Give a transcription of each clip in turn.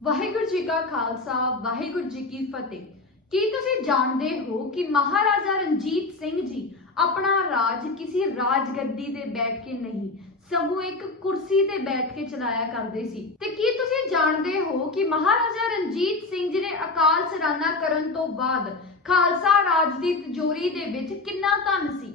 ਵਾਹਿਗੁਰੂ ਜੀ ਕਾ ਖਾਲਸਾ, ਵਾਹਿਗੁਰੂ ਜੀ ਕੀ ਫਤਿਹ। ਕੀ ਤੁਸੀਂ ਜਾਣਦੇ ਹੋ ਕਿ ਮਹਾਰਾਜਾ ਰਣਜੀਤ ਸਿੰਘ ਜੀ ਆਪਣਾ ਰਾਜ ਕਿਸੇ ਰਾਜਗੱਦੀ ਤੇ ਬੈਠ ਕੇ ਨਹੀਂ, ਸਗੋਂ ਇੱਕ ਕੁਰਸੀ ਤੇ ਬੈਠ ਕੇ ਚਲਾਇਆ ਕਰਦੇ ਸੀ? ਤੇ ਕੀ ਤੁਸੀਂ ਜਾਣਦੇ ਹੋ ਕਿ ਮਹਾਰਾਜਾ ਰਣਜੀਤ ਸਿੰਘ ਜੀ ਨੇ ਅਕਾਲ ਸਰਾਨਾ ਕਰਨ ਤੋਂ ਬਾਅਦ ਖਾਲਸਾ ਰਾਜ ਦੀ ਤਿਜੋਰੀ ਦੇ ਵਿੱਚ ਕਿੰਨਾ ਧਨ ਸੀ?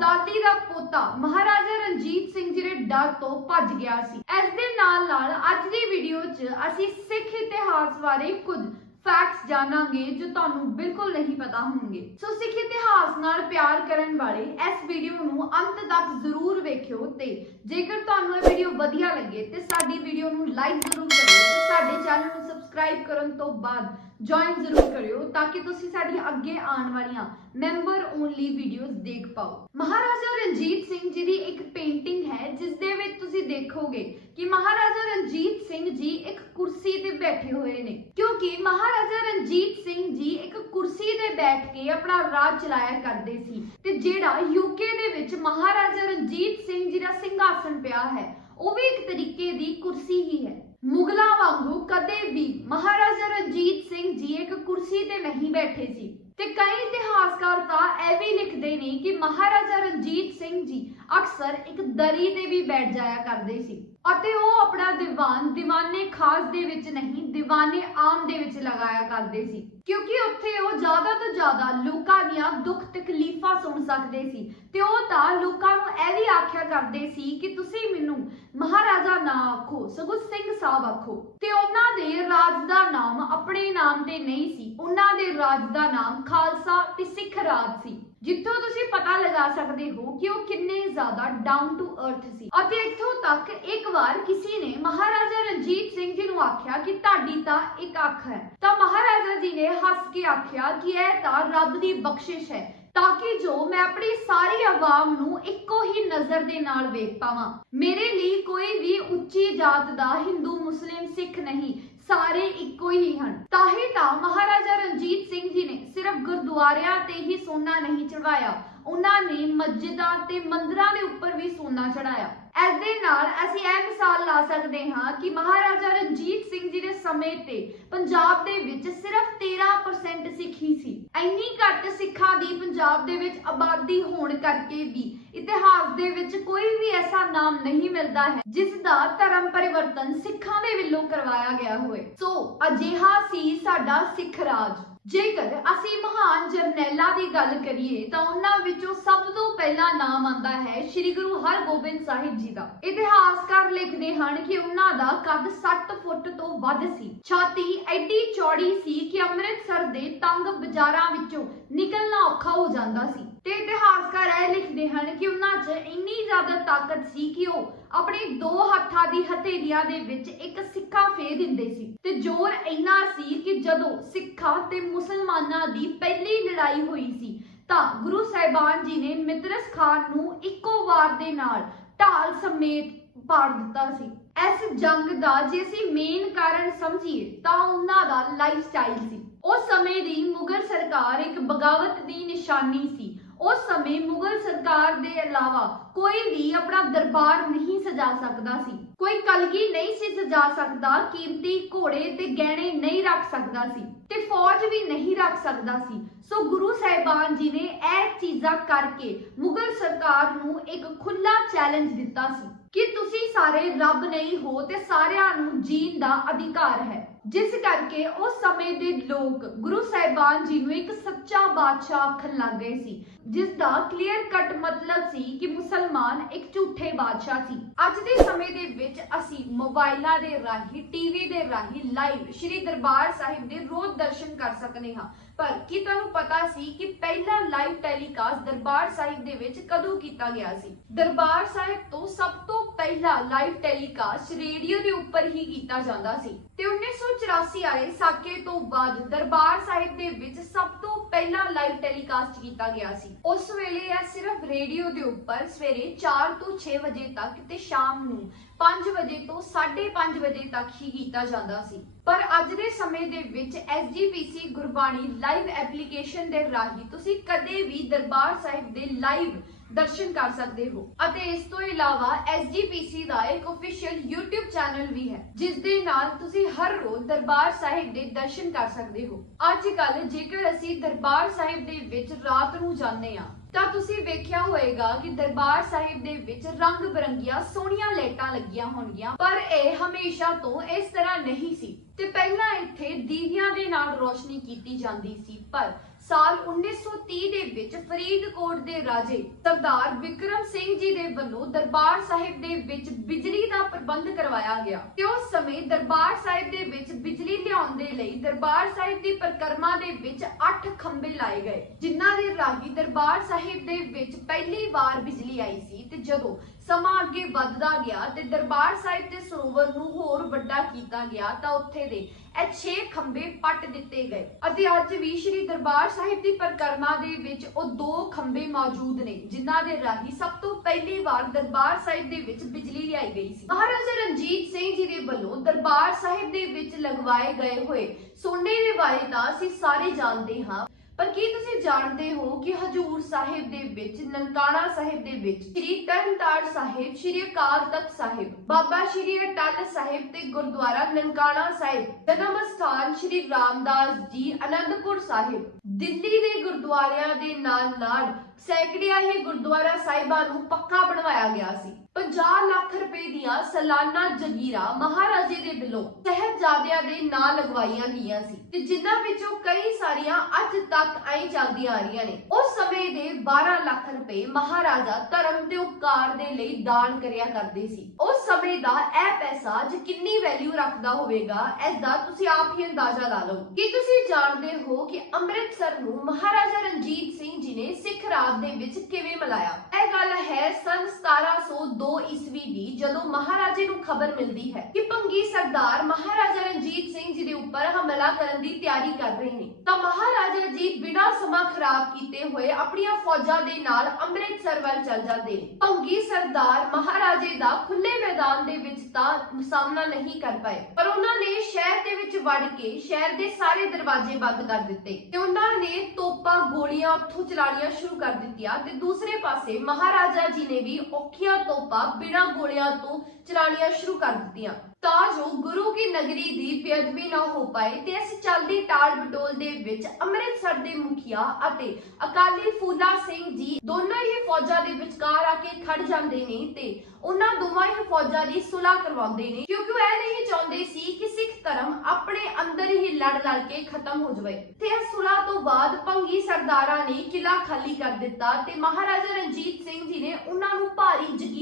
ਅਬਦਾਲੀ ਦਾ ਪੋਤਾ ਮਹਾਰਾਜਾ ਰਣਜੀਤ ਸਿੰਘ ਜੀ ਡਰ ਤੋਂ ਭੱਜ ਗਿਆ ਸੀ। ਇਸ ਦੇ ਨਾਲ ਨਾਲ ਅੱਜ ਦੀ ਵੀਡੀਓ 'ਚ ਅਸੀਂ ਸਿੱਖ ਇਤਿਹਾਸ ਬਾਰੇ ਕੁਝ ਫੈਕਟਸ ਜਾਣਾਂਗੇ ਜੋ ਤੁਹਾਨੂੰ ਬਿਲਕੁਲ ਨਹੀਂ ਪਤਾ ਹੋਣਗੇ। ਸੋ ਸਿੱਖ ਇਤਿਹਾਸ ਨਾਲ ਪਿਆਰ ਕਰਨ ਵਾਲੇ ਇਸ ਵੀਡੀਓ ਨੂੰ ਅੰਤ ਤੱਕ ਜ਼ਰੂਰ ਵੇਖਿਓ ਤੇ ਜੇਕਰ ਤੁਹਾਨੂੰ ਇਹ ਵੀਡੀਓ ਵਧੀਆ ਲੱਗੇ ਤੇ ਸਾਡੀ ਵੀਡੀਓ ਨੂੰ ਲਾਈਕ ਜ਼ਰੂਰ ਕਰਿਓ ਤੇ ਸਾਡੇ ਚੈਨਲ ਨੂੰ ਸਬਸਕ੍ਰਾਈਬ ਕਰਨ ਤੋਂ ਬਾਅਦ ਜੁਆਇਨ ਜ਼ਰੂਰ ਕਰਿਓ ਤਾਂ ਕਿ ਤੁਸੀਂ ਸਾਡੀਆਂ ਅੱਗੇ ਆਉਣ ਵਾਲੀਆਂ ਮੈਂਬਰ ਓਨਲੀ ਵੀਡੀਓਜ਼ ਦੇਖ ਪਾਓ। ਮਹਾਰਾਜਾ ਰਣਜੀਤ ਸਿੰਘ ਜੀ ਦੀ ਇੱਕ ਪੇਂਟਿੰਗ ਹੈ, ਜਿਸ ਦੇ ਵਿੱਚ ਤੁਸੀਂ ਦੇਖੋਗੇ ਕਿ ਮਹਾਰਾਜਾ ਰਣਜੀਤ ਸਿੰਘ ਜੀ ਇੱਕ ਕੁਰਸੀ ਤੇ ਬੈਠੇ ਹੋਏ ਨੇ। ਕਿਉਂਕਿ ਮਹਾਰਾਜਾ ਰਣਜੀਤ ਸਿੰਘ ਜੀ ਇੱਕ ਕੁਰਸੀ ਤੇ ਬੈਠ ਕੇ ਆਪਣਾ ਰਾਜ ਚਲਾਇਆ ਕਰਦੇ ਸੀ ਤੇ ਜਿਹੜਾ ਯੂਕੇ ਦੇ ਵਿੱਚ ਮਹਾਰਾਜਾ ਰਣਜੀਤ ਸਿੰਘ ਜੀ ਦਾ ਸਿੰਘਾਸਨ ਪਿਆ ਹੈ, ਉਹ ਵੀ ਇੱਕ ਤਰੀਕੇ ਦੀ ਕੁਰਸੀ ਹੀ ਹੈ। ਮੁਗਲਾਂ ਵਾਂਗੂ ਕਦੇ ਵੀ ਮਹਾਰਾਜਾ ਰਣਜੀਤ ਸਿੰਘ ਜੀ ਇੱਕ ਕੁਰਸੀ ਤੇ ਨਹੀਂ ਬੈਠੇ ਸੀ। ਤੇ ਕਈ ਇਤਿਹਾਸਕਾਰ ਤਾਂ ਇਹ ਵੀ ਲਿਖਦੇ ਨੇ ਕਿ ਮਹਾਰਾਜਾ ਰਣਜੀਤ ਸਿੰਘ ਜੀ ਅਕਸਰ ਇੱਕ ਦਰੀ ਤੇ ਵੀ ਬੈਠ ਜਾਇਆ ਕਰਦੇ ਸੀ। ਅਤੇ ਉਹ ਆਪਣਾ ਦੀਵਾਨ, ਦੀਵਾਨੇ ਖਾਸ ਦੇ ਵਿੱਚ ਨਹੀਂ, ਦੀਵਾਨੇ ਆਮ ਦੇ ਵਿੱਚ ਲਗਾਇਆ ਕਰਦੇ ਸੀ। ਕਿਉਂਕਿ ਉੱਥੇ ਉਹ ਜ਼ਿਆਦਾ ਤੋਂ ਜ਼ਿਆਦਾ ਲੋਕਾਂ ਦੀਆਂ ਦੁੱਖ ਤਕਲੀਫਾਂ ਸੁਣ ਸਕਦੇ ਸੀ। ਤੇ ਉਹ ਤਾਂ ਲੋਕਾਂ ਨੂੰ ਇਹ ਵੀ ਆਖਿਆ ਕਰਦੇ ਸੀ ਕਿ ਤੁਸੀਂ ਮੈਨੂੰ ਮਹਾਰਾਜਾ ਨਾ ਆਖੋ, ਸਗੋਂ ਸਿੰਘ ਸਾਹਿਬ ਆਖੋ। ਤੇ ਉਹਨਾਂ ਦੇ ਰਾਜ ਦਾ ਨਾਮ ਆਪਣੇ ਨਾਮ ਤੇ ਨਹੀਂ ਸੀ। ਉਹਨਾਂ ਦੇ ਰਾਜ ਦਾ ਨਾਮ ਖਾਲਸਾ ਤੇ ਸਿੱਖ ਰਾਜ ਸੀ। ਜਿੱਥੋਂ ਤੁਸੀਂ ਪਤਾ ਲਗਾ ਸਕਦੇ ਹੋ ਕਿ ਉਹ ਕਿੰਨੇ ਜ਼ਿਆਦਾ ਡਾਊਨ ਟੂ ਅਰਥ ਸੀ। ਅਤੇ ਇੱਥੋਂ ਤੱਕ ਇੱਕ ਵਾਰ ਕਿਸੇ ਨੇ ਮਹਾਰਾਜਾ ਰਣਜੀਤ ਸਿੰਘ ਜੀ ਨੂੰ ਆਖਿਆ ਕਿ ਤੁਹਾਡੀ ਤਾਂ ਇੱਕ ਅੱਖ ਹੈ। ਤਾਂ ਮਹਾਰਾਜਾ ਜੀ ਨੇ ਹੱਸ ਕੇ ਆਖਿਆ ਕਿ ਇਹ ਤਾਂ ਰੱਬ ਦੀ ਬਖਸ਼ਿਸ਼ ਹੈ, ਤਾਂ ਕਿ ਜੋ ਮੈਂ ਆਪਣੀ ਸਾਰੀ ਆਵਾਮ ਨੂੰ ਇੱਕੋ ਹੀ ਨਜ਼ਰ ਦੇ ਨਾਲ ਵੇਖ ਪਾਵਾਂ। ਮੇਰੇ ਲਈ ਕੋਈ ਵੀ ਉੱਚੀ ਜਾਤ ਦਾ ਹਿੰਦੂ, ਮੁਸਲਿਮ, ਸਿੱਖ ਨਹੀਂ, ਸਾਰੇ ਇੱਕੋ ਹੀ ਹਨ। ਤਾਂ ਹੀ ਤਾਂ ਮਹਾਰਾਜਾ ਰਣਜੀਤ ਸਿੰਘ ਜੀ ਨੇ ਸਿਰਫ ਗੁਰਦੁਆਰਿਆਂ ਤੇ ਹੀ ਸੋਨਾ ਨਹੀਂ ਚੜਵਾਇਆ ਉਹਨਾਂ ਨੇ ਮਸਜਿਦਾਂ ਤੇ ਮੰਦਿਰਾਂ ਦੇ ਉੱਪਰ ਵੀ ਸੋਨਾ ਚੜਾਇਆ ਇਸ ਦੇ ਨਾਲ ਅਸੀਂ ਇਹ ਮਿਸਾਲ ਲਾ ਸਕਦੇ ਹਾਂ ਕਿ ਮਹਾਰਾਜਾ ਰਣਜੀਤ ਸਿੰਘ ਜੀ ਦੇ ਸਮੇਂ ਤੇ ਪੰਜਾਬ ਦੇ ਵਿੱਚ ਸਿਰਫ 13% ਸਿੱਖ ਹੀ ਸੀ। ਇੰਨੀ ਘੱਟ ਸਿੱਖਾਂ ਦੀ ਪੰਜਾਬ ਦੇ ਵਿੱਚ ਆਬਾਦੀ ਹੋਣ ਕਰਕੇ ਵੀ ਇਤਿਹਾਸ ਦੇ ਵਿੱਚ ਕੋਈ ਵੀ ਐਸਾ ਨਾਮ ਨਹੀਂ ਮਿਲਦਾ ਹੈ, ਜਿਸ ਦਾ ਧਰਮ ਪਰਿਵਰਤਨ ਸਿੱਖਾਂ ਦੇ ਵੱਲੋਂ ਕਰਵਾਇਆ ਗਿਆ ਹੋਵੇ। ਸੋ ਅਜਿਹਾ ਸੀ ਸਾਡਾ ਸਿੱਖ ਰਾਜ। ਜੇਕਰ ਅਸੀਂ ਮਹਾਨ ਜਰਨੈਲਾਂ ਦੀ ਗੱਲ ਕਰੀਏ, ਤਾਂ ਉਹਨਾਂ ਵਿੱਚੋਂ ਸਭ ਤੋਂ ਪਹਿਲਾਂ ਨਾਮ ਆਂਦਾ ਹੈ ਸ੍ਰੀ ਗੁਰੂ ਹਰਗੋਬਿੰਦ ਸਾਹਿਬ ਜੀ ਦਾ। ਇਤਿਹਾਸਕਾਰ ਲਿਖਦੇ ਹਨ ਕਿ ਉਹਨਾਂ ਦਾ ਕੱਦ 60 ਫੁੱਟ ਤੋਂ ਵੱਧ ਸੀ। ਛਾਤੀ ਐਡੀ ਚੌੜੀ ਸੀ ਕਿ ਅੰਮ੍ਰਿਤਸਰ ਦੇ ਤੰਗ ਬਾਜ਼ਾਰਾਂ ਵਿੱਚੋਂ ਨਿਕਲਣਾ ਔਖਾ ਹੋ ਜਾਂਦਾ ਸੀ। ਤੇ ਇਤਿਹਾਸਕਾਰ ਇਹ ਲਿਖਦੇ ਹਨ ਕਿ ਉਹਨਾਂ 'ਚ ਇੰਨੀ ਜ਼ਿਆਦਾ ਤਾਕਤ ਸੀ ਕਿ ਉਹ ਆਪਣੇ ਦੋ ਹੱਥਾਂ ਦੀ ਹਥੇਲੀਆਂ ਦੇ ਵਿੱਚ ਇੱਕ ਸਿੱਕਾ ਫੇਰ ਦਿੰਦੇ ਸੀ। ਤੇ ਜ਼ੋਰ ਇੰਨਾ ਸੀ ਕਿ ਜਦੋਂ ਸਿੱਖਾਂ ਤੇ ਮੁਸਲਮਾਨਾਂ ਦੀ ਪਹਿਲੀ ਲੜਾਈ ਹੋਈ ਸੀ, ਤਾਂ ਗੁਰੂ ਸਾਹਿਬਾਨ ਜੀ ਨੇ ਮਿਦਰਸ ਖਾਨ ਨੂੰ ਇੱਕੋ ਵਾਰ ਦੇ ਨਾਲ ਢਾਲ ਸਮੇਤ ਪਾੜ ਦਿੱਤਾ ਸੀ। ਇਸ ਜੰਗ ਦਾ ਜੇ ਅਸੀਂ ਮੇਨ ਕਾਰਨ ਸਮਝੀਏ, ਤਾਂ ਉਹਨਾਂ ਦਾ ਲਾਈਫ ਸਟਾਈਲ ਸੀ। ਉਸ ਸਮੇਂ ਦੀ ਮੁਗਲ ਸਰਕਾਰ ਇੱਕ ਬਗਾਵਤ ਦੀ ਨਿਸ਼ਾਨੀ ਸੀ। ਉਸ ਸਮੇਂ ਮੁਗਲ ਸਰਕਾਰ ਦੇ ਇਲਾਵਾ ਕੋਈ ਵੀ ਆਪਣਾ ਦਰਬਾਰ ਨਹੀਂ ਸਜਾ ਸਕਦਾ ਸੀ। ਕੋਈ ਕਲਗੀ ਨਹੀਂ ਸੀ ਸਜਾ ਸਕਦਾ, ਕੀਮਤੀ ਘੋੜੇ ਤੇ ਗਹਿਣੇ ਨਹੀਂ ਰੱਖ ਸਕਦਾ ਸੀ ਤੇ ਫੌਜ ਵੀ ਨਹੀਂ ਰੱਖ ਸਕਦਾ ਸੀ। ਸੋ ਗੁਰੂ ਸਾਹਿਬਾਨ ਜੀ ਨੇ ਇਹ ਚੀਜ਼ਾਂ ਕਰਕੇ ਮੁਗਲ ਸਰਕਾਰ ਨੂੰ ਇੱਕ ਖੁੱਲਾ ਚੈਲੰਜ ਦਿੱਤਾ ਸੀ। ਕਿ ਤੁਸੀਂ ਸਾਰੇ ਰੱਬ ਨਹੀਂ ਹੋ ਤੇ ਸਾਰਿਆਂ ਨੂੰ ਜੀਣ ਦਾ ਅਧਿਕਾਰ ਹੈ। ਜਿਸ ਕਰਕੇ ਉਸ ਸਮੇਂ ਦੇ ਲੋਕ ਗੁਰੂ ਸਾਹਿਬਾਨ ਜੀ ਨੂੰ ਇੱਕ ਸੱਚਾ ਬਾਦਸ਼ਾਹ ਆਖਣ ਲੱਗ ਗਏ ਸੀ। ਜਿਸ ਦਾ ਕਲੀਅਰ ਕੱਟ ਮਤਲਬ ਸੀ ਕਿ ਮੁਸਲਮਾਨ ਇੱਕ ਝੂਠੇ ਬਾਦਸ਼ਾਹ ਸੀ। ਅੱਜ ਦੇ ਸਮੇਂ ਦੇ ਵਿੱਚ ਅਸੀਂ ਮੋਬਾਈਲਾਂ ਦੇ ਰਾਹੀਂ, ਟੀਵੀ ਦੇ ਰਾਹੀਂ ਲਾਈਵ ਸ਼੍ਰੀ ਦਰਬਾਰ ਸਾਹਿਬ ਦੇ ਰੋਜ਼ ਦਰਸ਼ਨ ਕਰ ਸਕਦੇ ਹਾਂ। ਪਰ ਕੀ ਤੁਹਾਨੂੰ ਪਤਾ ਸੀ ਕਿ ਪਹਿਲਾ ਲਾਈਵ ਟੈਲੀਕਾਸਟ ਦਰਬਾਰ ਸਾਹਿਬ ਦੇ ਵਿੱਚ ਕਦੋਂ ਕੀਤਾ ਗਿਆ ਸੀ? ਦਰਬਾਰ ਸਾਹਿਬ ਤੋਂ ਸਭ ਤੋਂ ਪਹਿਲਾ ਲਾਈਵ ਟੈਲੀਕਾਸਟ ਰੇਡੀਓ ਦੇ ਉੱਪਰ ਹੀ ਕੀਤਾ ਜਾਂਦਾ ਸੀ। ਤੇ 1984 ਵਾਲੇ ਸਾਕੇ ਤੋਂ ਬਾਅਦ ਦਰਬਾਰ ਸਾਹਿਬ ਦੇ ਵਿੱਚ ਸਭ ਤੋਂ ਪਹਿਲਾ ਲਾਈਵ ਟੈਲੀਕਾਸਟ ਕੀਤਾ ਗਿਆ ਸੀ। ਉਸ ਵੇਲੇ ਇਹ ਸਿਰਫ ਰੇਡੀਓ ਦੇ ਉੱਪਰ ਸਵੇਰੇ 4 ਤੋਂ 6 ਵਜੇ ਤੱਕ ਤੇ ਸ਼ਾਮ ਨੂੰ 5 ਵਜੇ ਤੋਂ 5:30 ਵਜੇ ਤੱਕ ਹੀ ਕੀਤਾ ਜਾਂਦਾ ਸੀ। ਪਰ ਅੱਜ ਦੇ ਸਮੇਂ ਦੇ ਵਿੱਚ SGPC ਗੁਰਬਾਣੀ ਲਾਈਵ ਐਪਲੀਕੇਸ਼ਨ ਦੇ ਰਾਹੀਂ ਤੁਸੀਂ ਕਦੇ ਵੀ ਦਰਬਾਰ ਸਾਹਿਬ ਦੇ ਲਾਈਵ ਦਰਸ਼ਨ ਕਰ ਸਕਦੇ ਹੋ। ਅਤੇ ਇਸ ਤੋਂ ਇਲਾਵਾ SGPC ਦਾ ਇੱਕ ਅਫੀਸ਼ੀਅਲ YouTube ਚੈਨਲ ਵੀ ਹੈ, ਜਿਸ ਦੇ ਨਾਲ ਤੁਸੀਂ ਹਰ ਰੋਜ਼ ਦਰਬਾਰ ਸਾਹਿਬ ਦੇ ਦਰਸ਼ਨ ਕਰ ਸਕਦੇ ਹੋ। ਅੱਜ ਕੱਲ ਜੇਕਰ ਅਸੀਂ ਦਰਬਾਰ ਸਾਹਿਬ ਦੇ ਵਿੱਚ ਰਾਤ ਨੂੰ ਜਾਂਦੇ ਆ ਤਾਂ ਤੁਸੀਂ ਵੇਖਿਆ ਹੋਵੇਗਾ ਕਿ ਦਰਬਾਰ ਸਾਹਿਬ ਦੇ ਵਿੱਚ ਰੰਗ ਬਰੰਗੀਆਂ ਸੋਹਣੀਆਂ ਲਾਈਟਾਂ ਲੱਗੀਆਂ ਹੋਣਗੀਆਂ, ਪਰ ਇਹ ਹਮੇਸ਼ਾ ਤੋਂ ਇਸ ਤਰ੍ਹਾਂ ਨਹੀਂ ਸੀ। ਤੇ ਪਹਿਲਾਂ ਇੱਥੇ ਦੀਵਿਆਂ ਦੇ ਨਾਲ ਰੋਸ਼ਨੀ ਕੀਤੀ ਜਾਂਦੀ ਸੀ, ਪਰ ਸਾਲ 1930 ਦੇ ਵਿੱਚ ਫਰੀਦਕੋਟ ਦੇ ਰਾਜੇ ਸਰਦਾਰ ਵਿਕਰਮ ਸਿੰਘ ਜੀ ਦੇ ਵੱਲੋਂ ਦਰਬਾਰ ਸਾਹਿਬ ਦੇ ਵਿੱਚ ਬਿਜਲੀ ਦਾ ਪ੍ਰਬੰਧ ਕਰਵਾਇਆ ਗਿਆ ਤੇ ਉਸ ਸਮੇਂ ਦਰਬਾਰ ਸਾਹਿਬ ਦੇ ਵਿੱਚ ਬਿਜਲੀ ਲਿਆਉਣ ਦੇ ਲਈ ਦਰਬਾਰ ਸਾਹਿਬ ਦੀ ਪਰਿਕਰਮਾ ਦੇ ਵਿੱਚ 8 ਖੰਭੇ ਲਾਏ ਗਏ, ਜਿਨ੍ਹਾਂ ਦੇ ਰਾਹੀਂ ਦਰਬਾਰ ਸਾਹਿਬ ਦੇ ਵਿੱਚ ਪਹਿਲੀ ਵਾਰ ਬਿਜਲੀ ਆਈ ਸੀ ਤੇ ਜਦੋਂ ਸਮਾਂ ਅੱਗੇ ਵੱਧਦਾ ਗਿਆ ਤੇ ਦਰਬਾਰ ਸਾਹਿਬ ਦੇ ਸਰੋਵਰ ਨੂੰ ਹੋਰ ਵੱਡਾ ਕੀਤਾ ਗਿਆ ਤਾਂ ਉੱਥੇ ਦੇ ਇਹ 6 ਖੰਭੇ ਪੱਟ ਦਿੱਤੇ ਗਏ ਅਤੇ ਅੱਜ ਵੀ ਸ੍ਰੀ ਦਰਬਾਰ ਸਾਹਿਬ ਦੀ ਪਰਿਕਰਮਾ ਦੇ ਵਿੱਚ ਉਹ ਦੋ ਖੰਭੇ ਮੌਜੂਦ ਨੇ, ਜਿਨ੍ਹਾਂ ਦੇ ਰਾਹੀਂ ਸਭ ਤੋਂ ਪਹਿਲੀ ਵਾਰ ਦਰਬਾਰ ਸਾਹਿਬ ਦੇ ਵਿੱਚ ਬਿਜਲੀ ਲਿਆਈ ਗਈ ਸੀ। ਮਹਾਰਾਜਾ ਰਣਜੀਤ ਸਿੰਘ ਜੀ ਦੇ ਵੱਲੋਂ ਦਰਬਾਰ ਸਾਹਿਬ ਦੇ ਵਿੱਚ ਲਗਵਾਏ ਗਏ ਹੋਏ ਸੋਨੇ ਦੇ ਬਾਰੇ ਤਾਂ ਅਸੀਂ ਸਾਰੇ ਜਾਣਦੇ ਹਾਂ। ਪਰ ਕੀ ਤੁਸੀਂ ਜਾਣਦੇ ਹੋ ਕਿ ਹਜੂਰ ਸਾਹਿਬ ਦੇ ਵਿੱਚ, ਨਨਕਾਣਾ ਸਾਹਿਬ ਦੇ ਵਿੱਚ, ਸ੍ਰੀ ਤਰਨਤਾਰਨ ਸਾਹਿਬ, ਸ੍ਰੀ ਅਕਾਲ ਤਖਤ ਸਾਹਿਬ, ਬਾਬਾ ਸ੍ਰੀ ਅਟਲ ਸਾਹਿਬ ਤੇ ਗੁਰਦੁਆਰਾ ਨਨਕਾਣਾ ਸਾਹਿਬ, ਜਨਮ ਸਥਾਨ ਸ੍ਰੀ ਰਾਮਦਾਸ ਜੀ ਅਨੰਦਪੁਰ ਸਾਹਿਬ, ਦਿੱਲੀ ਦੇ ਗੁਰਦੁਆਰਿਆਂ ਦੇ ਨਾਲ ਨਾਲ ਸੈਂਕੜਿਆਂ ਹੀ ਗੁਰਦੁਆਰਾ ਸਾਹਿਬਾਂ ਨੂੰ ਪੱਕਾ ਬਣਵਾਇਆ ਗਿਆ ਸੀ। 50 ਲੱਖ ਰੁਪਏ ਦੀਆਂ ਸਾਲਾਨਾ ਜਗੀਰਾਂ ਮਹਾਰਾਜੇ ਦੇ ਵੱਲੋਂ ਸਹਿਬਜ਼ਾਦਿਆਂ ਦੇ ਨਾਂ ਲਗਵਾਈਆਂ ਗਈਆਂ ਸੀ ਤੇ ਜਿਨ੍ਹਾਂ ਵਿੱਚੋਂ ਕਈ ਸਾਰੀਆਂ ਅੱਜ ਤੱਕ ਆਈ ਜਾਂਦੀਆਂ ਆ ਰਹੀਆਂ ਨੇ। ਉਸ ਸਮੇਂ ਦੇ 12 ਲੱਖ ਰੁਪਏ ਮਹਾਰਾਜਾ ਧਰਮ ਤੇ ਉਪਕਾਰ ਦੇ ਲਈ ਦਾਨ ਕਰਿਆ ਕਰਦੇ ਸੀ। ਉਸ ਸਮੇਂ ਦਾ ਇਹ ਪੈਸਾ ਅੱਜ ਕਿੰਨੀ ਵੈਲਿਊ ਰੱਖਦਾ ਹੋਵੇਗਾ ਇਸ ਦਾ ਤੁਸੀਂ ਆਪ ਹੀ ਅੰਦਾਜ਼ਾ ਲਾ ਲਓ। ਕੀ ਤੁਸੀਂ ਜਾਣਦੇ ਹੋ ਕਿ ਅੰਮ੍ਰਿਤਸਰ ਨੂੰ ਮਹਾਰਾਜਾ ਰਣਜੀਤ ਸਿੰਘ ਜੀ ਨੇ ਸਿੱਖ ਰਾਜ ਦੇ ਵਿੱਚ ਕਿਵੇਂ ਮਿਲਾਇਆ ਇਹ ਗੱਲ ਹੈ ਸਨ 1702 ਈਸਵੀ ਦੀ ਜਦੋਂ ਮਹਾਰਾਜੇ ਨੂੰ ਖਬਰ ਮਿਲਦੀ ਹੈ ਕਿ ਭੰਗੀ ਸਰਦਾਰ ਮਹਾਰਾਜਾ ਰਣਜੀਤ ਸਿੰਘ ਜੀ ਦੇ ਉੱਪਰ ਹਮਲਾ ਕਰਨ ਦੀ ਤਿਆਰੀ ਕਰ ਰਹੇ ਨੇ, ਤਾਂ ਮਹਾਰਾਜਾ ਜੀ ਬਿਨਾਂ ਸਮਾਂ ਖਰਾਬ ਕੀਤੇ ਹੋਏ ਆਪਣੀਆਂ ਫੌਜਾਂ ਦੇ ਨਾਲ ਅੰਮ੍ਰਿਤਸਰ ਵੱਲ ਚੱਲ ਜਾਂਦੇ ਨੇ। ਭੰਗੀ ਸਰਦਾਰ ਮਹਾਰਾਜੇ ਦਾ ਖੁੱਲੇ ਮੈਦਾਨ ਦੇ ਵਿੱਚ ਤਾਂ ਸਾਹਮਣਾ ਨਹੀਂ ਕਰ ਪਾਏ, ਪਰ ਉਹਨਾਂ ਨੇ ਸ਼ਹਿਰ ਦੇ ਵਿੱਚ ਵੜ ਕੇ ਸ਼ਹਿਰ ਦੇ ਸਾਰੇ ਦਰਵਾਜ਼ੇ ਬੰਦ ਕਰ ਦਿੱਤੇ ਤੇ ਉਹਨਾਂ ਨੇ ਤੋਪਾਂ, ਗੋਲੀਆਂ ਉੱਥੋਂ ਚਲਾਣੀਆਂ ਸ਼ੁਰੂ ਕਰ ਦਿੱਤੀਆਂ ਤੇ ਦੂਸਰੇ ਪਾਸੇ ਮਹਾਰਾਜਾ ਜੀ ਨੇ ਵੀ ਔਖੀਆਂ ਤੋਪਾਂ ਬਿਨਾਂ ਗੋਲੀਆਂ ਤੋਂ ਚਲਾਣੀਆਂ ਸ਼ੁਰੂ ਕਰ ਦਿੱਤੀਆਂ। ਤਾਂ ਜੋ ਗੁਰੂ ਕੀ ਨਗਰੀ ਦੀ ਬੇਅਦਬੀ ਨਾ ਹੋ ਪਾਏ ਤੇ ਇਸ ਚੱਲਦੀ ਟਾਲ ਬਟੋਲ ਦੇ ਵਿੱਚ ਅੰਮ੍ਰਿਤਸਰ ਦੇ ਮੁਖੀਆ ਅਤੇ ਅਕਾਲੀ ਫੂਲਾ ਸਿੰਘ ਜੀ ਦੋਨੋਂ ਹੀ ਫੌਜਾਂ ਦੇ ਵਿਚਕਾਰ ਆ ਕੇ ਖੜ ਜਾਂਦੇ ਨੇ ਤੇ ਉਹਨਾਂ ਦੋਵਾਂ ਹੀ ਫੌਜਾਂ ਦੀ ਸੁਲ੍ਹਾ ਕਰਵਾਉਂਦੇ ਨੇ। ਕਿਉਂਕਿ ਉਹ ਇਹ ਨਹੀਂ ਚਾਹੁੰਦੇ ਸੀ ਕਿ ਸਿੱਖ ਧਰਮ ਆਪਣੇ ਅੰਦਰ ਹੀ ਲੜ ਲੜ ਕੇ ਖਤਮ ਹੋ ਜਾਵੇ। ਤੇ ਇਸ ਸੁਲ੍ਹਾ ਤੋਂ ਬਾਅਦ ਭੰਗੀ ਸਰਦਾਰਾਂ ਨੇ ਕਿਲਾ ਖਾਲੀ ਕਰ ਦਿੱਤਾ ਤੇ ਮਹਾਰਾਜਾ ਰਣਜੀਤ ਸਿੰਘ ਜੀ ਨੇ ਉਹਨਾਂ ਨੂੰ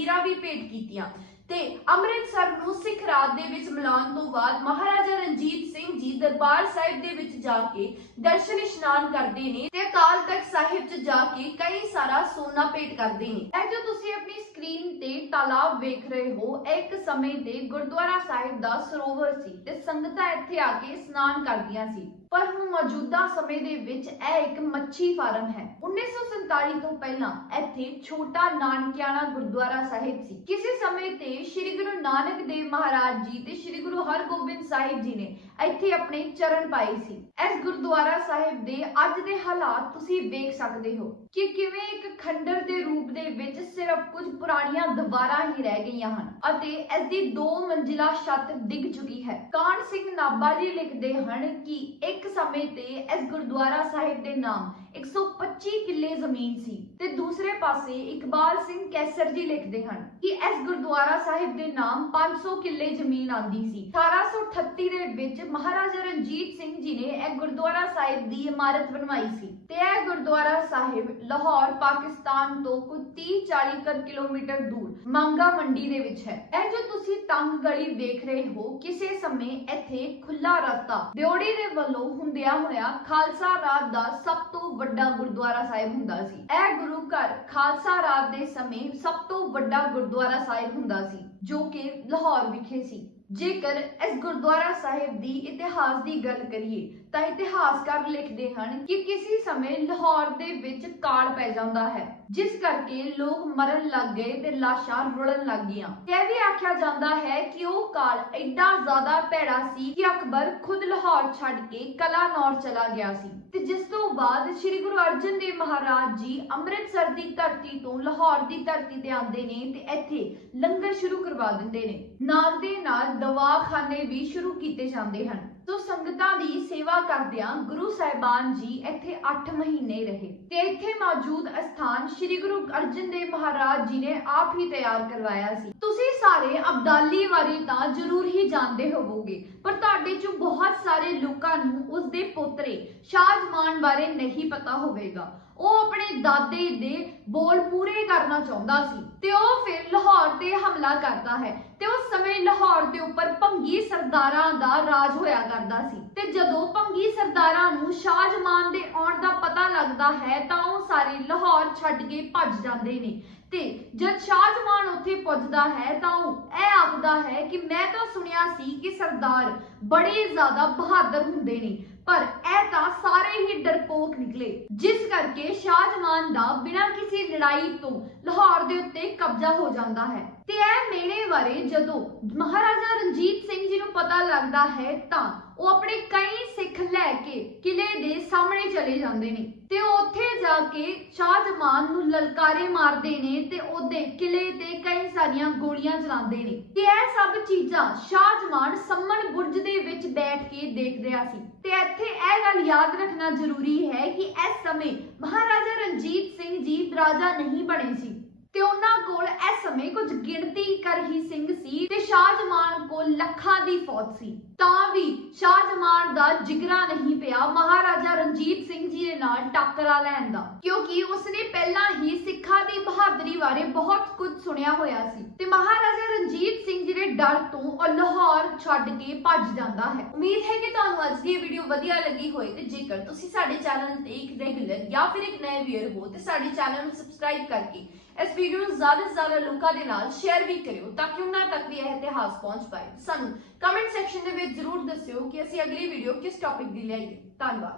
ਭਾਰੀ ਵੀ ਭੇਟ ਕੀਤੀਆਂ। ਤੇ ਅੰਮ੍ਰਿਤਸਰ ਨੂੰ ਸਿੱਖ ਰਾਜ ਦੇ ਵਿੱਚ ਮਿਲਾਉਣ ਤੋਂ ਬਾਅਦ ਮਹਾਰਾਜਾ ਰਣਜੀਤ ਸਿੰਘ ਜੀ ਦਰਬਾਰ ਸਾਹਿਬ ਦੇ ਵਿੱਚ ਜਾ ਕੇ ਦਰਸ਼ਨ ਇਸ਼ਨਾਨ ਕਰਦੇ ਨੇ ਤੇ ਅਕਾਲ ਤਖਤ ਸਾਹਿਬ 'ਚ ਜਾ ਕੇ ਕਈ ਸਾਰਾ ਸੋਨਾ ਭੇਟ ਕਰਦੇ ਨੇ। ਇਹ ਜੋ ਤੁਸੀਂ ਆਪਣੀ ਸਕਰੀਨ ਤੇ ਤਾਲਾਬ ਵੇਖ ਰਹੇ ਹੋ, ਇਹ ਇੱਕ ਸਮੇਂ ਦੇ ਗੁਰਦੁਆਰਾ ਸਾਹਿਬ ਦਾ ਸਰੋਵਰ ਸੀ ਤੇ ਸੰਗਤਾਂ ਇੱਥੇ ਆ ਕੇ ਇਸ਼ਨਾਨ ਕਰਦੀਆਂ ਸੀ। ਪਰ ਹੁਣ ਮੌਜੂਦਾ ਸਮੇਂ ਦੇ ਵਿੱਚ ਇਹ ਇੱਕ ਮੱਛੀ ਫਾਰਮ ਹੈ। 1947 ਤੋਂ ਪਹਿਲਾਂ ਇੱਥੇ ਛੋਟਾ ਨਾਨਕਿਆਣਾ ਗੁਰਦੁਆਰਾ ਸਾਹਿਬ ਸੀ। ਕਿਸੇ ਸਮੇਂ ਤੇ ਸ੍ਰੀ ਗੁਰੂ ਨਾਨਕ ਦੇਵ ਮਹਾਰਾਜ ਜੀ ਤੇ ਸ੍ਰੀ ਗੁਰੂ ਹਰਗੋਬਿੰਦ ਸਾਹਿਬ ਜੀ ਨੇ ਇੱਥੇ ਆਪਣੇ ਚਰਨ ਪਾਏ ਸੀ। ਇਸ ਗੁਰਦੁਆਰਾ ਸਾਹਿਬ ਦੇ ਅੱਜ ਦੇ ਹਾਲਾਤ ਤੁਸੀਂ ਵੇਖ ਸਕਦੇ ਹੋ ਕਿ ਕਿਵੇਂ ਇੱਕ ਖੰਡਰ ਦੇ ਰੂਪ ਦੇ ਵਿੱਚ ਸਿਰਫ ਕੁਝ ਪੁਰਾਣੀਆਂ ਦੀਵਾਰਾਂ ਹੀ ਰਹਿ ਗਈਆਂ ਹਨ ਅਤੇ ਇਸ ਦੀ ਦੋ ਮੰਜ਼ਿਲਾ ਛੱਤ ਡਿੱਗ ਚੁੱਕੀ ਹੈ। ਕਾਨ ਸਿੰਘ ਨਾਭਾ ਜੀ ਲਿਖਦੇ ਹਨ ਕਿ ਇੱਕ ਸਮੇਂ ਤੇ ਇਸ ਗੁਰਦੁਆਰਾ ਸਾਹਿਬ ਦੇ ਨਾਮ 125 ਕਿੱਲੇ ਜ਼ਮੀਨ ਸੀ। ਤੇ ਦੂਸਰੇ ਪਾਸੇ ਇਕਬਾਲ ਸਿੰਘ ਕੈਸਰ ਜੀ ਲਿਖਦੇ ਹਨ ਕਿ ਇਸ ਗੁਰਦੁਆਰਾ ਸਾਹਿਬ ਦੇ ਨਾਮ 500 ਕਿੱਲੇ ਜ਼ਮੀਨ ਆਂਦੀ ਸੀ। 1838 ਦੇ ਵਿੱਚ ਮਹਾਰਾਜਾ ਰਣਜੀਤ ਸਿੰਘ ਜੀ ਨੇ ਗੁਰਦੁਆਰਾ ਸਾਹਿਬ ਦੀ ਇਮਾਰਤ ਬਣਵਾਈ ਸੀ ਤੇ ਇਹ ਗੁਰਦੁਆਰਾ ਸਾਹਿਬ ਲਾਹੌਰ, ਪਾਕਿਸਤਾਨ ਤੋਂ ਕੁਝ 30-40 ਕੁ ਕਿਲੋਮੀਟਰ ਦੂਰ ਮੰਗਾ ਮੰਡੀ ਦੇ ਵਿੱਚ ਹੈ। ਇਹ ਜੋ ਤੁਸੀਂ ਤੰਗ ਗਲੀ ਵੇਖ ਰਹੇ ਹੋ, ਕਿਸੇ ਸਮੇਂ ਇੱਥੇ ਖੁੱਲਾ ਰਸਤਾ ਦਿਉੜੀ ਦੇ ਵੱਲੋਂ ਹੁੰਦਿਆਂ ਹੋਇਆ ਖਾਲਸਾ ਰਾਜ ਦਾ ਸਭ ਤੋਂ ਵੱਡਾ ਗੁਰਦੁਆਰਾ ਸਾਹਿਬ ਹੁੰਦਾ ਸੀ। ਇਹ ਗੁਰੂ ਘਰ ਖਾਲਸਾ ਰਾਜ ਦੇ ਸਮੇਂ ਸਭ ਤੋਂ ਵੱਡਾ ਗੁਰਦੁਆਰਾ ਸਾਹਿਬ ਹੁੰਦਾ ਸੀ, ਜੋ ਕਿ ਲਾਹੌਰ ਵਿਖੇ ਸੀ। ਜੇਕਰ ਇਸ ਗੁਰਦੁਆਰਾ ਸਾਹਿਬ ਦੀ ਇਤਿਹਾਸ ਦੀ ਗੱਲ ਕਰੀਏ ਤਾਂ ਇਤਿਹਾਸਕਾਰ ਲਿਖਦੇ ਹਨ ਕਿ ਕਿਸੇ ਸਮੇਂ ਲਾਹੌਰ ਦੇ ਵਿੱਚ ਕਾਲ ਪੈ ਜਾਂਦਾ ਹੈ, ਜਿਸ ਕਰਕੇ ਲੋਕ ਮਰਨ ਲੱਗ ਗਏ ਤੇ ਲਾਸ਼ਾਂ ਰੁਲਣ ਲੱਗ ਗਈਆਂ। ਇਹ ਵੀ ਆਖਿਆ ਜਾਂਦਾ ਹੈ ਕਿ ਉਹ ਕਾਲ ਐਡਾ ਜ਼ਿਆਦਾ ਭੈੜਾ ਸੀ ਕਿ ਅਕਬਰ ਖੁਦ ਲਾਹੌਰ ਛੱਡ ਕੇ ਕਲਾਨੌਰ ਚਲਾ ਗਿਆ ਸੀ। ਤੇ ਜਿਸ ਤੋਂ ਬਾਅਦ ਸ੍ਰੀ ਗੁਰੂ ਅਰਜਨ ਦੇਵ ਮਹਾਰਾਜ ਜੀ ਅੰਮ੍ਰਿਤਸਰ ਦੀ ਧਰਤੀ ਤੋਂ ਲਾਹੌਰ ਦੀ ਧਰਤੀ ਤੇ ਆਉਂਦੇ ਨੇ ਤੇ ਇੱਥੇ ਲੰਗਰ ਸ਼ੁਰੂ ਕਰਵਾ ਦਿੰਦੇ ਨੇ। ਨਾਲ ਦੇ ਨਾਲ ਦਵਾਖਾਨੇ ਵੀ ਸ਼ੁਰੂ ਕੀਤੇ ਜਾਂਦੇ ਹਨ। ਤੋ ਸੰਗਤਾਂ ਦੀ ਸੇਵਾ ਕਰਦਿਆਂ ਗੁਰੂ ਸਾਹਿਬਾਨ ਜੀ ਇੱਥੇ 8 ਮਹੀਨੇ ਰਹੇ ਤੇ ਇੱਥੇ ਮੌਜੂਦ ਅਸਥਾਨ ਸ੍ਰੀ ਗੁਰੂ ਅਰਜਨ ਦੇਵ ਮਹਾਰਾਜ ਜੀ ਨੇ ਆਪ ਹੀ ਤਿਆਰ ਕਰਵਾਇਆ ਸੀ। ਤੁਸੀਂ ਸਾਰੇ ਅਬਦਾਲੀ ਬਾਰੇ ਤਾਂ ਜ਼ਰੂਰ ਹੀ ਜਾਣਦੇ ਹੋਵੋਗੇ, ਪਰ ਤੁਹਾਡੇ ਚੋਂ ਬਹੁਤ ਸਾਰੇ ਲੋਕਾਂ ਨੂੰ ਉਸ ਦੇ ਪੋਤਰੇ ਸ਼ਾਹਜਮਾਨ ਬਾਰੇ ਨਹੀਂ ਪਤਾ ਹੋਵੇਗਾ। ਉਹ ਆਪਣੇ ਦਾਦੇ ਦੇ ਬੋਲ ਪੂਰੇ ਕਰਨਾ ਚਾਹੁੰਦਾ ਸੀ ਤੇ ਉਹ ਫਿਰ ਲਾਹੌਰ ਤੇ ਹਮਲਾ ਕਰਦਾ ਹੈ ਤੇ ਉਸ ਸਮੇਂ ਲਾਹੌਰ ਦੇ ਉੱਪਰ ਭੰਗੀ ਸਰਦਾਰਾਂ ਦਾ ਰਾਜ ਹੋਇਆ ਕਰਦਾ ਸੀ ਤੇ ਜਦੋਂ ਭੰਗੀ ਸਰਦਾਰਾਂ ਨੂੰ ਸ਼ਾਹਜਮਾਨ ਦੇ ਆਉਣ ਦਾ ਪਤਾ ਲੱਗਦਾ ਹੈ ਤਾਂ ਉਹ ਸਾਰੇ ਲਾਹੌਰ ਛੱਡ ਕੇ ਭੱਜ ਜਾਂਦੇ ਨੇ ਤੇ ਜਦ ਸ਼ਾਹਜਮਾਨ ਉੱਥੇ ਪੁੱਜਦਾ ਹੈ ਤਾਂ ਉਹ ਇਹ ਆਖਦਾ ਹੈ ਕਿ ਮੈਂ ਤਾਂ ਸੁਣਿਆ ਸੀ ਕਿ ਸਰਦਾਰ ਬੜੇ ਜ਼ਿਆਦਾ ਬਹਾਦਰ ਹੁੰਦੇ ਨੇ ਪਰ ਇਹ ਤਾਂ ਸਾਰੇ ਹੀ ਡਰਪੋਕ ਨਿਕਲੇ, ਜਿਸ ਕਰਕੇ ਸ਼ਾਹਜਮਾਨ ਦਾ ਬਿਨਾਂ ਕਿਸੇ ਲੜਾਈ ਤੋਂ ਲਾਹੌਰ ਦੇ ਉੱਤੇ ਕਬਜ਼ਾ ਹੋ ਜਾਂਦਾ ਹੈ। ਤੇ ਇਹ ਮੇਲੇ ਬਾਰੇ ਜਦੋਂ ਮਹਾਰਾਜਾ ਰਣਜੀਤ ਸਿੰਘ ਜੀ ਨੂੰ ਪਤਾ ਲੱਗਦਾ ਹੈ, ਤਾਂ ਉਹ ਆਪਣੇ ਕਈ ਸਿੱਖ ਲੈ ਕੇ ਕਿਲੇ ਦੇ ਸਾਹਮਣੇ ਚਲੇ ਜਾਂਦੇ ਨੇ। ਤੇ ਉਹ ਉੱਥੇ ਜਾ ਕੇ ਸ਼ਾਹਜਮਾਨ ਨੂੰ ਲਲਕਾਰੇ ਮਾਰਦੇ ਨੇ ਤੇ ਉਹਦੇ ਕਿਲੇ ਤੇ ਕਈ ਸਾਰੀਆਂ ਗੋਲੀਆਂ ਚਲਾਉਂਦੇ ਨੇ। ਤੇ ਇਹ ਸਭ ਚੀਜ਼ਾਂ ਸ਼ਾਹਜਮਾਨ ਸੰਮਨ ਬੁਰਜ ਦੇ ਵਿੱਚ ਬੈਠ ਕੇ ਦੇਖ ਰਿਹਾ ਸੀ। ਤੇ ਇੱਥੇ ਇਹ ਗੱਲ ਯਾਦ ਰੱਖਣਾ ਜ਼ਰੂਰੀ ਹੈ ਕਿ ਇਸ ਸਮੇਂ ਮਹਾਰਾਜਾ ਰਣਜੀਤ ਸਿੰਘ ਜੀ ਰਾਜਾ ਨਹੀਂ ਬਣੇ ਸੀ ਤੇ ਉਹਨਾਂ ਕੋਲ ਇਸ ਸਮੇਂ ਕੁਝ ਗਿਣਤੀ ਕਰ ਹੀ ਸਿੰਘ ਸੀ ਤੇ ਸ਼ਾਹਜਮਾਨ ਕੋਲ ਲੱਖਾਂ ਦੀ ਫੌਜ ਸੀ। ਤਾਂ ਵੀ ਸ਼ਾਹਜਮਾਨ ਦਾ ਜਿਗਰਾ ਨਹੀਂ ਪਿਆ ਮਹਾਰਾਜਾ ਰਣਜੀਤ ਸਿੰਘ ਜੀ ਦੇ ਨਾਲ ਟੱਕਰਾ ਲੈਣ ਦਾ। ਕਿਉਂਕਿ ਉਸਨੇ ਪਹਿਲਾਂ ਹੀ ਸਿੱਖਾਂ ਦੀ ਬਹਾਦਰੀ ਬਾਰੇ ਬਹੁਤ ਕੁਝ ਸੁਣਿਆ ਹੋਇਆ ਸੀ। ਤੇ ਮਹਾਰਾਜਾ ਰਣਜੀਤ ਸਿੰਘ ਜੀ ਦੇ ਡਰ ਤੋਂ ਉਹ ਲਾਹੌਰ ਛੱਡ ਕੇ ਭੱਜ ਜਾਂਦਾ ਹੈ। ਉਮੀਦ ਹੈ ਕਿ ਤੁਹਾਨੂੰ ਅੱਜ ਦੀ ਵੀਡੀਓ ਵਧੀਆ ਲੱਗੀ ਹੋਏ ਤੇ ਜੇਕਰ ਤੁਸੀਂ ਸਾਡੇ ਚੈਨਲ ਤੇ ਇੱਕ ਰੈਗੂਲਰ ਜਾਂ ਫਿਰ ਇੱਕ ਨਵੇਂ ਵੀਅਰ ਹੋ ਤੇ ਸਾਡੇ ਚੈਨਲ ਨੂੰ ਸਬਸਕ੍ਰਾਈਬ ਕਰਕੇ ਇਸ ਵੀਡੀਓ ਨੂੰ ਜ਼ਿਆਦਾ ਤੋਂ ਜ਼ਿਆਦਾ ਲੋਕਾਂ ਦੇ ਨਾਲ ਸ਼ੇਅਰ ਵੀ ਕਰਿਓ ਤਾਂ ਕਿ ਉਹਨਾਂ ਤੱਕ ਵੀ ਇਹ ਇਤਿਹਾਸ ਪਹੁੰਚ ਪਾਏ। ਸਾਨੂੰ ਕਮੈਂਟ ਸੈਕਸ਼ਨ ਦੇ ਵਿੱਚ ਜ਼ਰੂਰ ਦੱਸਿਓ ਕਿ ਅਸੀਂ ਅਗਲੀ ਵੀਡੀਓ ਕਿਸ ਟੌਪਿਕ ਦੀ ਲਿਆਈਏ। ਧੰਨਵਾਦ।